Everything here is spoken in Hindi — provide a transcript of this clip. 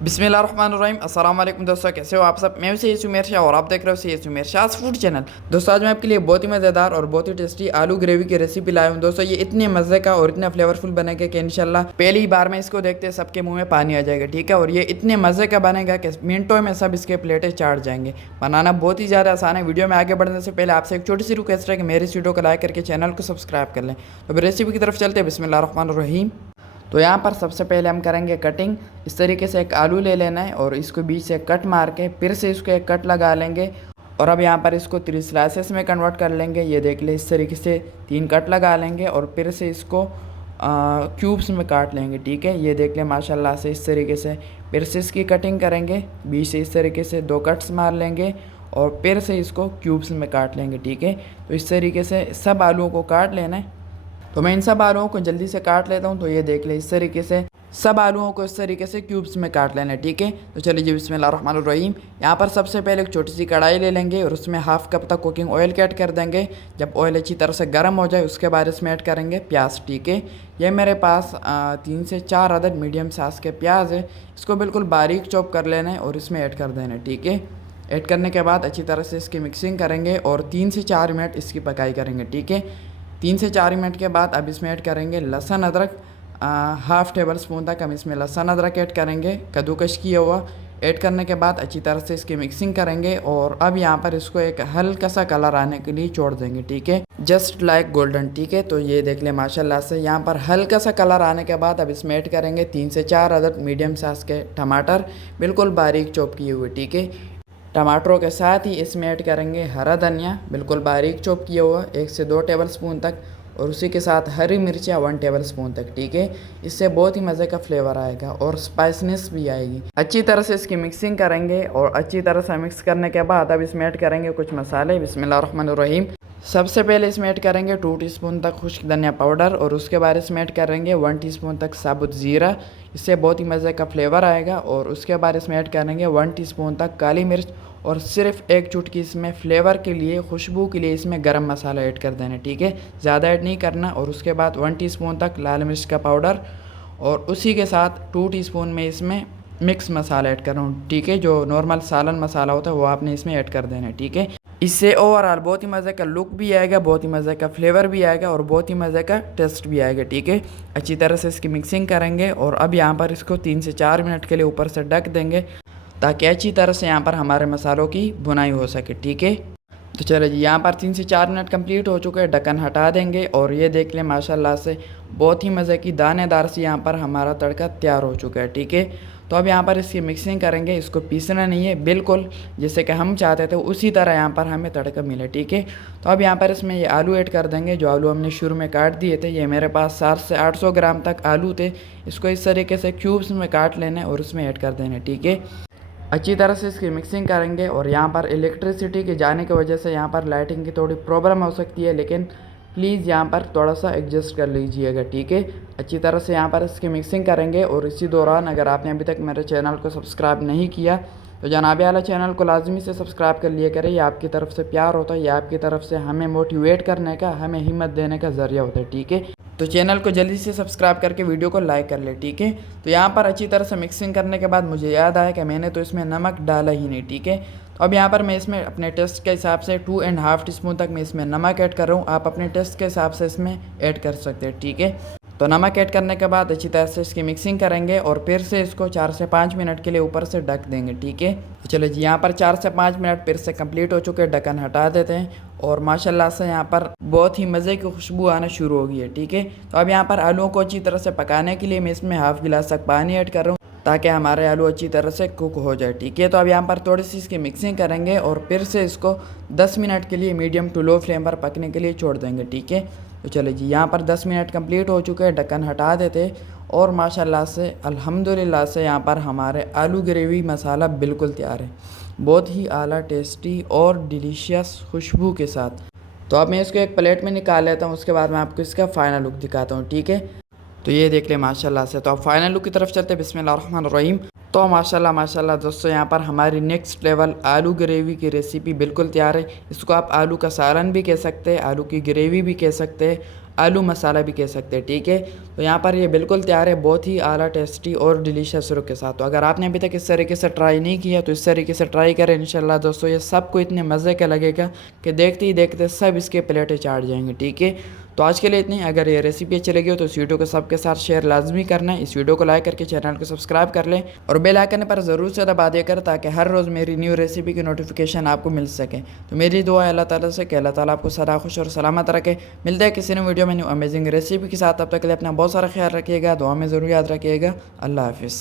बिस्मिल्लाहिर्रहमानिर्रहीम अस्सलाम वालेकुम दोस्तों, कैसे हो आप सब। मैं से सुमेर शाह और आप देख रहे हो सुमेर शाह फूड चैनल। दोस्तों आज मैं आपके लिए बहुत ही मज़ेदार और बहुत ही टेस्टी आलू ग्रेवी की रेसिपी लाया हूँ। दोस्तों ये इतने मज़े का और इतना फ्लेवरफुल बनेगा कि इंशाल्लाह पहली बार में इसको देखते सबके मुंह में पानी आ जाएगा, ठीक है। और ये इतने मज़े का बनेगा कि मिनटों में सब इसके प्लेटें चाट जाएंगे। बनाना बहुत ही ज़्यादा आसान है। वीडियो में आगे बढ़ने से पहले आपसे एक छोटी सी रिक्वेस्ट है कि मेरे इस वीडियो को लाइक करके चैनल को सब्सक्राइब कर लें। तो रेसिपी की तरफ चलते हैं। बिस्मिल्लाहिर्रहमानिर्रहीम। तो यहाँ पर सबसे पहले हम करेंगे कटिंग। इस तरीके से एक आलू ले लेना है और इसको बीच से कट मार के फिर से इसको एक कट लगा लेंगे। और अब यहाँ पर इसको 3 स्लाइसेस में कन्वर्ट कर लेंगे। ये देख ले, इस तरीके से 3 कट लगा लेंगे और फिर से इसको क्यूब्स में काट लेंगे, ठीक है। ये देख ले माशाल्लाह से इस तरीके से फिर से इसकी कटिंग करेंगे। बीच से इस तरीके से 2 कट्स मार लेंगे और फिर से इसको क्यूब्स में काट लेंगे, ठीक है। तो इस तरीके से सब आलूओं को काट लेना है। तो मैं इन सब आलूओं को जल्दी से काट लेता हूँ। तो ये देख ले, इस तरीके से सब आलूओं को इस तरीके से क्यूब्स में काट लेना है, ठीक है। तो चलिए जी, बिस्मिल्लाहिर्रहमानिर्रहीम। यहाँ पर सबसे पहले एक छोटी सी कढ़ाई ले लेंगे और उसमें हाफ कप तक कुकिंग ऑयल ऐड कर देंगे। जब ऑयल अच्छी तरह से गर्म हो जाए उसके बाद इसमें ऐड करेंगे प्याज, ठीक है। ये मेरे पास 3 से 4 अदद मीडियम साइज़ के प्याज है। इसको बिल्कुल बारीक चॉप कर लेना है और इसमें ऐड कर देना है, ठीक है। ऐड करने के बाद अच्छी तरह से इसकी मिक्सिंग करेंगे और 3 से 4 मिनट इसकी पकाई करेंगे, ठीक है। 3 से 4 मिनट के बाद अब इसमें ऐड करेंगे लहसुन अदरक। हाफ़ टेबल स्पून तक हम इसमें लहसुन अदरक ऐड करेंगे, कद्दूकश किया हुआ। ऐड करने के बाद अच्छी तरह से इसकी मिक्सिंग करेंगे और अब यहाँ पर इसको एक हल्का सा कलर आने के लिए छोड़ देंगे, ठीक है। जस्ट लाइक गोल्डन, ठीक है। तो ये देख ले माशाल्लाह से यहाँ पर हल्का सा कलर आने के बाद अब इसमें ऐड करेंगे 3 से 4 अदद मीडियम साइज़ के टमाटर, बिल्कुल बारीक चॉप किए हुए, ठीक है। टमाटरों के साथ ही इसमें ऐड करेंगे हरा धनिया, बिल्कुल बारीक चॉप किया हुआ 1 से 2 टेबल स्पून तक। और उसी के साथ हरी मिर्चियाँ 1 टेबल स्पून तक, ठीक है। इससे बहुत ही मज़े का फ्लेवर आएगा और स्पाइसनेस भी आएगी। अच्छी तरह से इसकी मिक्सिंग करेंगे और अच्छी तरह से मिक्स करने के बाद अब इसमें ऐड करेंगे कुछ मसाले। बिस्मिल्लाहिर्रहमानिर्रहीम। सबसे पहले इसमें ऐड करेंगे 2 टीस्पून तक खुश्क धनिया पाउडर और उसके बाद इसमें ऐड करेंगे 1 टीस्पून तक साबुत ज़ीरा। इससे बहुत ही मज़े का फ्लेवर आएगा। और उसके बाद इसमें ऐड करेंगे 1 टीस्पून तक काली मिर्च और सिर्फ एक चुटकी इसमें फ्लेवर के लिए, खुशबू के लिए इसमें गरम मसाला ऐड कर देना, ठीक है। ज़्यादा ऐड नहीं करना। और उसके बाद 1 टीस्पून तक लाल मिर्च का पाउडर और उसी के साथ 2 टीस्पून में इसमें मिक्स मसाला ऐड कर रहा हूँ, ठीक है। जो नॉर्मल सालन मसाला होता है वो आपने इसमें ऐड कर देना है, ठीक है। इससे ओवरऑल बहुत ही मज़े का लुक भी आएगा, बहुत ही मज़े का फ्लेवर भी आएगा और बहुत ही मज़े का टेस्ट भी आएगा, ठीक है। अच्छी तरह से इसकी मिक्सिंग करेंगे और अब यहाँ पर इसको 3 से 4 मिनट के लिए ऊपर से ढक देंगे ताकि अच्छी तरह से यहाँ पर हमारे मसालों की भुनाई हो सके, ठीक है। तो चलो जी, यहाँ पर 3 से 4 मिनट कंप्लीट हो चुके हैं। ढक्कन हटा देंगे और ये देख लें माशाल्लाह से बहुत ही मज़े की दानेदार सी यहाँ पर हमारा तड़का तैयार हो चुका है, ठीक है। तो अब यहाँ पर इसकी मिक्सिंग करेंगे। इसको पीसना नहीं है, बिल्कुल जैसे कि हम चाहते थे उसी तरह यहाँ पर हमें तड़का मिले, ठीक है। तो अब यहाँ पर इसमें ये आलू ऐड कर देंगे। जो आलू हमने शुरू में काट दिए थे, ये मेरे पास 700 से 800 ग्राम तक आलू थे। इसको इस तरीके से क्यूब्स में काट लेना है और उसमें ऐड कर देना है, ठीक है। अच्छी तरह से इसकी मिक्सिंग करेंगे। और यहाँ पर इलेक्ट्रिसिटी के जाने की वजह से यहाँ पर लाइटिंग की थोड़ी प्रॉब्लम हो सकती है, लेकिन प्लीज़ यहाँ पर थोड़ा सा एडजस्ट कर लीजिएगा, ठीक है। अच्छी तरह से यहाँ पर इसकी मिक्सिंग करेंगे। और इसी दौरान अगर आपने अभी तक मेरे चैनल को सब्सक्राइब नहीं किया तो जनाबे वाला चैनल को लाजमी से सब्सक्राइब कर लिया करें। ये आपकी तरफ से प्यार होता है, ये आपकी तरफ से हमें मोटिवेट करने का, हमें हिम्मत देने का ज़रिया होता है, ठीक है। तो चैनल को जल्दी से सब्सक्राइब करके वीडियो को लाइक कर ले, ठीक है। तो यहाँ पर अच्छी तरह से मिक्सिंग करने के बाद मुझे याद आया कि मैंने तो इसमें नमक डाला ही नहीं, ठीक है। तो अब यहाँ पर मैं इसमें अपने टेस्ट के हिसाब से 2.5 टीस्पून तक मैं इसमें नमक ऐड कर रहा हूँ। आप अपने टेस्ट के हिसाब से इसमें ऐड कर सकते हैं, ठीक है। तो नमक ऐड करने के बाद अच्छी तरह से इसकी मिक्सिंग करेंगे और फिर से इसको 4 से 5 मिनट के लिए ऊपर से ढक देंगे, ठीक है। तो चलो जी, यहाँ पर 4 से 5 मिनट फिर से कंप्लीट हो चुके हैं। ढक्कन हटा देते हैं और माशाल्लाह से यहाँ पर बहुत ही मज़े की खुशबू आना शुरू हो गई है, ठीक है। तो अब यहाँ पर आलूओं को अच्छी तरह से पकाने के लिए मैं इसमें हाफ़ गिलास तक पानी ऐड कर रहा हूँ ताकि हमारे आलू अच्छी तरह से कुक हो जाए, ठीक है। तो अब यहाँ पर थोड़ी सी इसकी मिक्सिंग करेंगे और फिर से इसको 10 मिनट के लिए मीडियम टू लो फ्लेम पर पकने के लिए छोड़ देंगे, ठीक है। तो चलिए जी, यहाँ पर 10 मिनट कंप्लीट हो चुके हैं। ढक्कन हटा देते और माशाल्लाह से अल्हम्दुलिल्लाह से यहाँ पर हमारे आलू ग्रेवी मसाला बिल्कुल तैयार है, बहुत ही आला, टेस्टी और डिलीशियस खुशबू के साथ। तो अब मैं इसको एक प्लेट में निकाल लेता हूँ, उसके बाद मैं आपको इसका फ़ाइनल लुक दिखाता हूँ, ठीक है। तो ये देख ले माशाल्लाह से। तो अब फाइनल लुक की तरफ चलते हैं। बिस्मिल्लाहिर्रहमानिर्रहीम। तो माशाल्लाह माशाल्लाह दोस्तों, यहाँ पर हमारी नेक्स्ट लेवल आलू ग्रेवी की रेसिपी बिल्कुल तैयार है। इसको आप आलू का सालन भी कह सकते हैं, आलू की ग्रेवी भी कह सकते हैं, आलू मसाला भी कह सकते हैं, ठीक है। तो यहाँ पर ये बिल्कुल तैयार है, बहुत ही आला टेस्टी और डिलीशियस रुख के साथ। तो अगर आपने अभी तक इस तरीके से ट्राई नहीं किया तो इस तरीके से ट्राई करें इंशाल्लाह दोस्तों। ये सबको इतने मज़े का लगेगा कि देखते ही देखते सब इसके प्लेटें चाट जाएंगे, ठीक है। तो आज के लिए इतनी। अगर ये रेसिपी अच्छी लगी हो तो इस वीडियो को सबके साथ शेयर लाजमी करना है। इस वीडियो को लाइक करके चैनल को सब्सक्राइब कर लें और बेल आइकन पर ज़रूर से दबा दें कर, ताकि हर रोज़ मेरी न्यू रेसिपी की नोटिफिकेशन आपको मिल सके। तो मेरी दुआ है अल्लाह ताला से कि अल्लाह ताला आपको सदा खुश और सलामत रखे। मिलते हैं किसी ने वीडियो में न्यू अमेजिंग रेसिपी के साथ। तब तक के लिए अपना बहुत सारा ख्याल रखिएगा, दुआ में ज़रूर याद रखिएगा। अल्लाह हाफिज़।